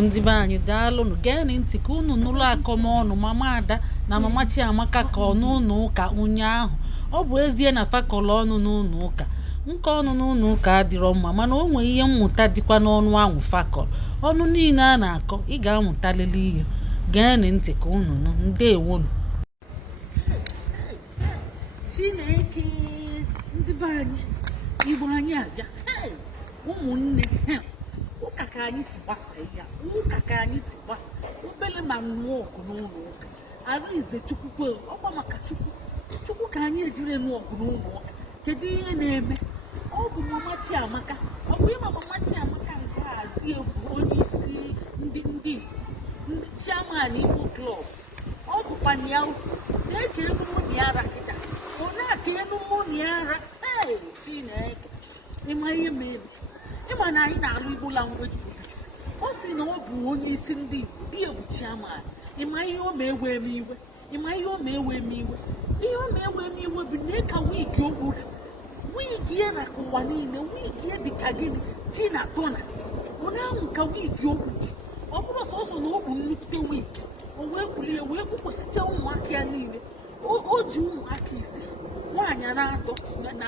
Ndị be anyị daalụnụ, geenụ ntị ka unu nụrụ akọmọnụ mama Ada na mama Chiamaka ka ọ n'ụlọ ụka ụnyaahụ. Ọ bụ ezie na fakọrọ ọnụ n'ụlọ ụka, nke ọnụ n'ụlọ ụka adịrọ mma, mana o nwere ihe mmụta dịkwa n'ọnụ ahụ fakọrọ. Ọnụ niile a na-akọ ị ga-amụtalịrị ihe. Geenụ ntị ka unu nụ. Ndewonu. Chineke, ndị be anyị, Igbo anyị abịa. Ụmụnne, ụka ka anyị si gbasa ya, ụka ka anyị si gbasa obele ma nụọ ọgụ n'ụlọ ụka. Arịze Chukwu, ọkwa maka Chukwu ka anyị ejiri nụ ọgụ n'ụlọ ụka. Kedu ihe na-eme? Ọ bụ mama Chiamaka, ọ bụ ịma mama Chiamaka nke a dị egwu, onye isi ndị chairman Igbo Club. Ọ bụkwa ya na-eke emume ara kịta, ọ na-aka emume ara. Chineke, ịma ihe mere, ịma na anyị na-alụ Igbo language police. Ọ sị na ọ bụ onye isi ndị Igbo, dị egwu chairman. Ịma ihe o ma ewe m iwe, ịma ihe o ma ewe m iwe, ihe o ma ewe m iwe bụ na ịka wigi ogburu, wigi ya na ụwa niile, wigi ya dịka gịnị ti na tona. Ọ na-ahụ ka wigi ogbu gị, ọ bụrụ sọsọ na ọ bụ nnukwu wigi, o wee kwulie wee kpụkwasịcha ụmụaka ya niile. O ji ụmụaka ise, nwaanyị na-atọ na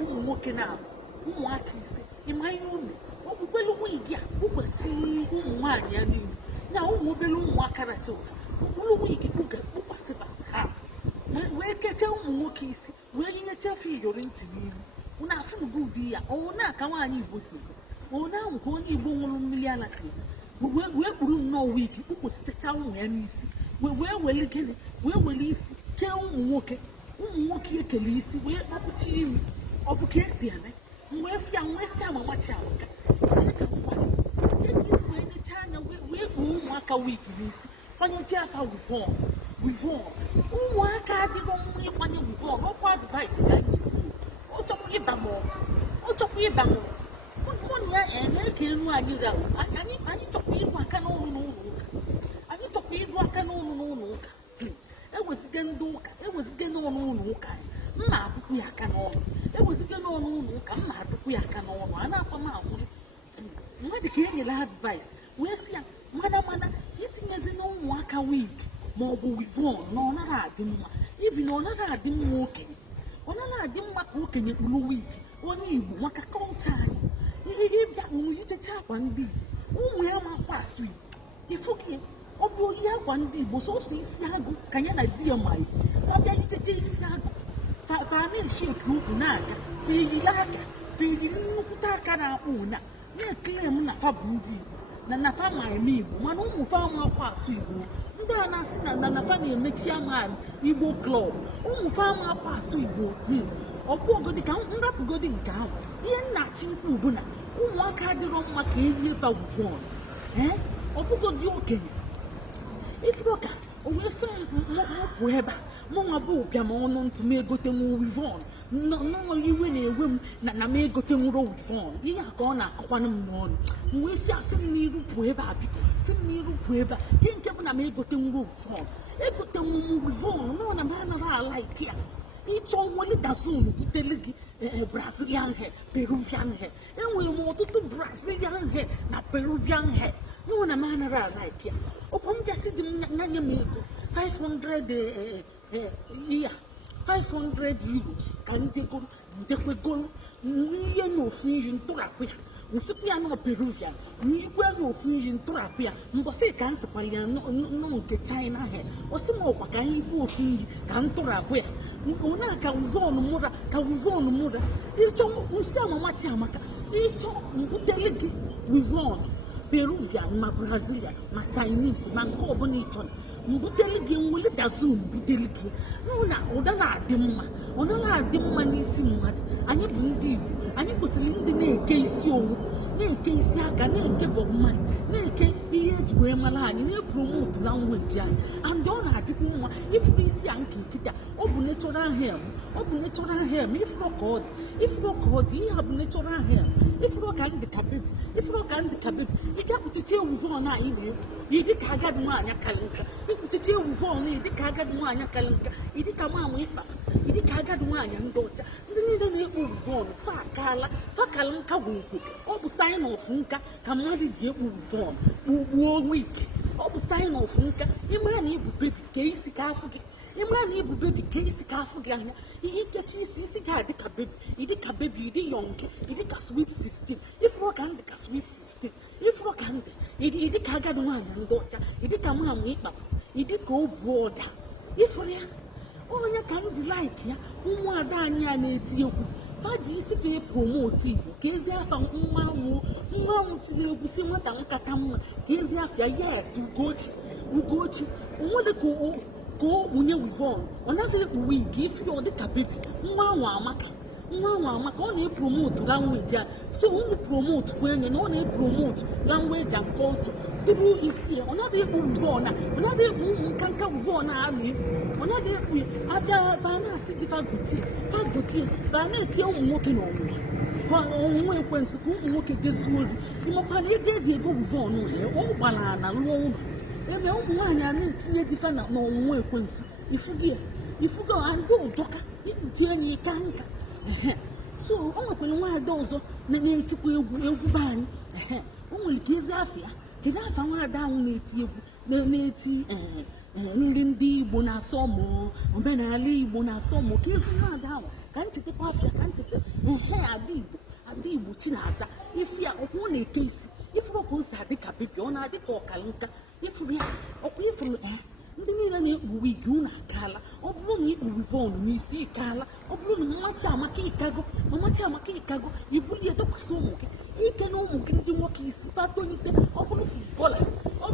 ụmụ nwoke na-abụ, ụmụaka ise. Ịma ihe o mee, o kpukwelu wigi a kpụkwasị ụmụ nwaanyị ya niile na ụmụ obere ụmụaka racha ụka. Okpuru wigi kpụkwasịba ha wee kechaa ụmụ nwoke isi, wee nyechafe iyori ntị n'ihu. Unu afụnugo ụdị ya, ọ na-aka nwaanyị Igbo si eme, ọ na-ahụ ka onye Igbo ṅụrụ mmiri ala si eme. Wee kpuru nnọọ wigi kpụkwasịchacha ụmụ ya n'isi, wee were gịnị, wee were isi kee ụmụ nwoke ekele isi, wee kpapụcha imi. Ọ bụ ka esi eme. Wee fịa wee si mama Chiamaka wee necha anya wee kpuo ụmụaka wigi n'isi, kwanyechi afa wivon. Ụmụaka adịghị mma ịkwanye wivon, ọkwa advice ka anyị kwuru. Ọ chọkwa ịba mụ mụ na ya na-eke elu anyị ra anyị chọkwa ịrụ aka n'ọnụ n'ụlọ ụka, anyị chọkwa ịrụ aka n'ọnụ n'ụlọ ụka. Ewezige ndị ụka, ewezige n'ọnụ ụlọ ụka anyị, mma adụkwu ya aka n'ọnụ. Ewezige n'ọnụ ụlọ ụka, mma adụkwu ya aka n'ọnụ. A na-akwa m ahụrụ mmadụ ka e nyere advice wee sị ya mana itinyezi na ụmụaka wig ma ọ bụ wivon na ọ naghị adị mma. Ivi na ọ naghị adị mma okenye, ọ naghị adị mma ka okenye kpuru wig. Onye Igbo maka kọlcha anyị, ihe ịbịa unu ichecha akwa ndị Igbo, ụmụ ya ma akwa asụ Igbo ịfụghị. Ọ bụ oyi akwa ndị Igbo sọsọ isi agụ ka ya na di ya ma Igbo. Ọ bịa ichecha isi agụ fa na-eshi eke ukwu na-aga, fa eyiri aka, fa eyiri nnukwute aka na-akpụ na-ekele m na fa bụ ndị Igbo na fa ma eme Igbo, mana ụmụ fa ma akwa asụ Igbo. Ndị a na-asị na fa na-emechi ama Igbo Club, ụmụ fa ma akwa asụ Igbo. Ọ bụ ogodi ka nrapụgodi nke ahụ. Ihe nna-achị nkwu bụ na ụmụaka adịrọ mma ka erie fa wivon. Ọ bụgodi okenye ifuru ka o wee sị mụpụ ebe a, mụ nwa bụ ụbịam ọnụ ntụ m egotenwu wivon. Nnọọ iwe na-ewe m na m egotenwuro wivon. Ihe a ka ọ na-akọkwanụ m n'ọnụ. M wee sị asị m n'iru pụ ebe a, biko si m n'iru pụ ebe a. Nke bụ na m egotenwuro wivon, egotenwu m wivon nọ na m anaghị ala ike ya. Ịchọ nwere dazun butele gị Brazilian hair, Peruvian hair. Enwere m ọtụtụ Brazilian hair na Peruvian hair. No na manara like ya. Okom just dị m nanye m ego 500 euros ka ndekwegoro ihe n'ofu nri ntụrapụ ya. Nsipụ ya na Peruvian, n'igwe n'ofu nri ntụrapụ ya. Mbọsị ka nsikwara ya nọ nke China hair. Osi m ọkwa ka anyị bụ ofu nri ka ntụrapụ ya. Ona ka wivon mụra. Ịchọ nsi mama Chiamaka, ịchọ mbutele gị wivon Peruvian ma Brazilian ma Chinese ma nke ọbụla ịchọrọ, mbutele gị nwere dazun butele gị. Na ụda na-adị mma, ọ naghị adị mma n'isi mmadụ. Anyị bụ ndị Igbo, anyị kwesịrị ndị na-eke isi owu, na-eke isi aka, na-eke Bob Marley, na-eke ihe eji wee mara anyị, na-epromote language anyị. And ọ na-adịkwa mma ifuru isi ya nke kịta. Ọ bụ natural hair, ọ bụ natural hair. Ifuru ka ọ dị, ihe a bụ natural hair. Ifuru ka ndị ka bebi, ifuru ka ndị ka bebi. Ị ga-akpụchicha wivon a ị na-ekwu, ị dị ka agadi nwaanyị akara nka. Ịkpụchicha wivon ị dị ka agadi nwaanyị akara nka, ị dị ka mama ịkpa, ị dị ka agadi nwaanyị ndị ọcha. Ndị niile na-ekpu wivon fa kala nka gwụgwụ. Ọ bụ sign of nka ka mmadụ ji ekpu wivon. gbuo week ọ bụ sign of nka ịmara na ịbụ bebi ka isi ka afụ gị ịmara na ịbụ bebi ka isi ka afụ gị anya ihe ikechi isi gị adị ka bebi ịdị ka bebi ịdị yọnke ịdị ka sweet 16 ifuru ka ndị ka sweet 16 ifuru ka ndị ịdị ka agadi nwaanyị ndị ọcha ịdị ka mama ịkpapụta ịdị ka obu ọda ifuru ya onye ka ndị like ya ụmụada anyị a na-eti egwu faji isi fee promote igbo ka ezi afa mmanwụ tiri egwu si nwata nkata mma ka ezi afịa yes ugochi onwere ka o kpunye wivon ọ naghị ekpu wig ife ọ dịka bebi nwa anwa amaka ọ na-epromote language a so unu promote kwenye na ọ na-epromote language and culture dịbụ isi ọ naghị ekpu wivon ọ naghị ekpu ụmụ nkanka wivon a na-ekpu ọ naghị ekpu abịa vanasị gị fagotie vanetie ụmụ nwoke na ọnwụnwa ekwensu ka ụmụ nwoke dezuo ori ịmakwa na ego eji ego wivon ọ gbara na lụọ ụlọ eme ụmụ nwaanyị a na-etinye difa na ọnwụnwa ekwensu ifugo ndị ụjọka ikpuchi enyi ka nka so o nwekwara nwaada ọzọ na-etikwa egwu be anyị o nwere ka ezi afịa kedu afa nwaada ahụ na-eti egwu na-eti nri ndị Igbo na-asọ mụ omenala Igbo na-asọ mụ ka ezi nwaada ahụ ka nchetakwa afịa ka ncheta ada Igbo Chinaza ife ya ọkwa ọ na-eke isi ifuru ka o si adị ka bebi ọ na-adị ka ọkara nka ifuru ya ọkwa ifuru ndị niile na-ekpu wig unu akaala ọ bụrụ na ikpu wivon n'isi ikaala ọ bụrụ na mamachi amaka ịkago ibulie dokwasị ụmụ gị ike na ụmụ gị ndị nwoke isi fatolite ọ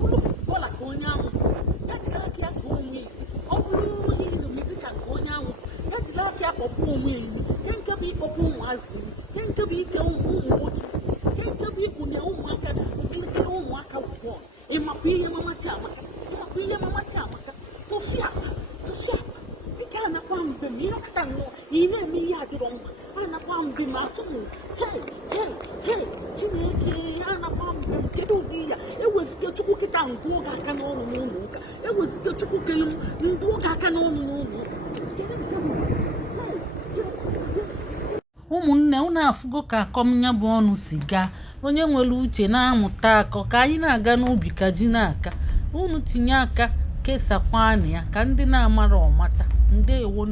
bụrụ futbọla ka onye ahụ ya jiri aka ya ka onwe isi ọ bụrụ onye iro musician ka onye ahụ ya jiri aka ya kpọpụ onwe enyi ke nke bụ ịkpọpụ ụmụazị enyi ke nke bụ ike ụmụ nwoke isi ke nke bụ ikpunye ụmụaka okirikiri ụmụaka wivon ịmakwa ihe mamachi amaka tụfịa ike anakwa mgbe m ịnọkọta nnọọ ị na-eme ihe adịrọ mma anakwa mgbe m afọ m Chineke anakwa mgbe m kedu ụdị ya ewezite Chukwu kịta ndụ oge aka n'ọnụ n'ụlọ ụka ewezite Chukwu kele m ndụ oge aka n'ọnụ n'ụlọ ụka ụmụnne unu afụgo ka akọm ya bụ ọnụ si gaa onye nwere uche na-amụta akọ ka anyị na-aga n'ubi ka ji na-aka unu tinye aka kesakwanụ ya ka ndị na-amara ọmata ndeewo.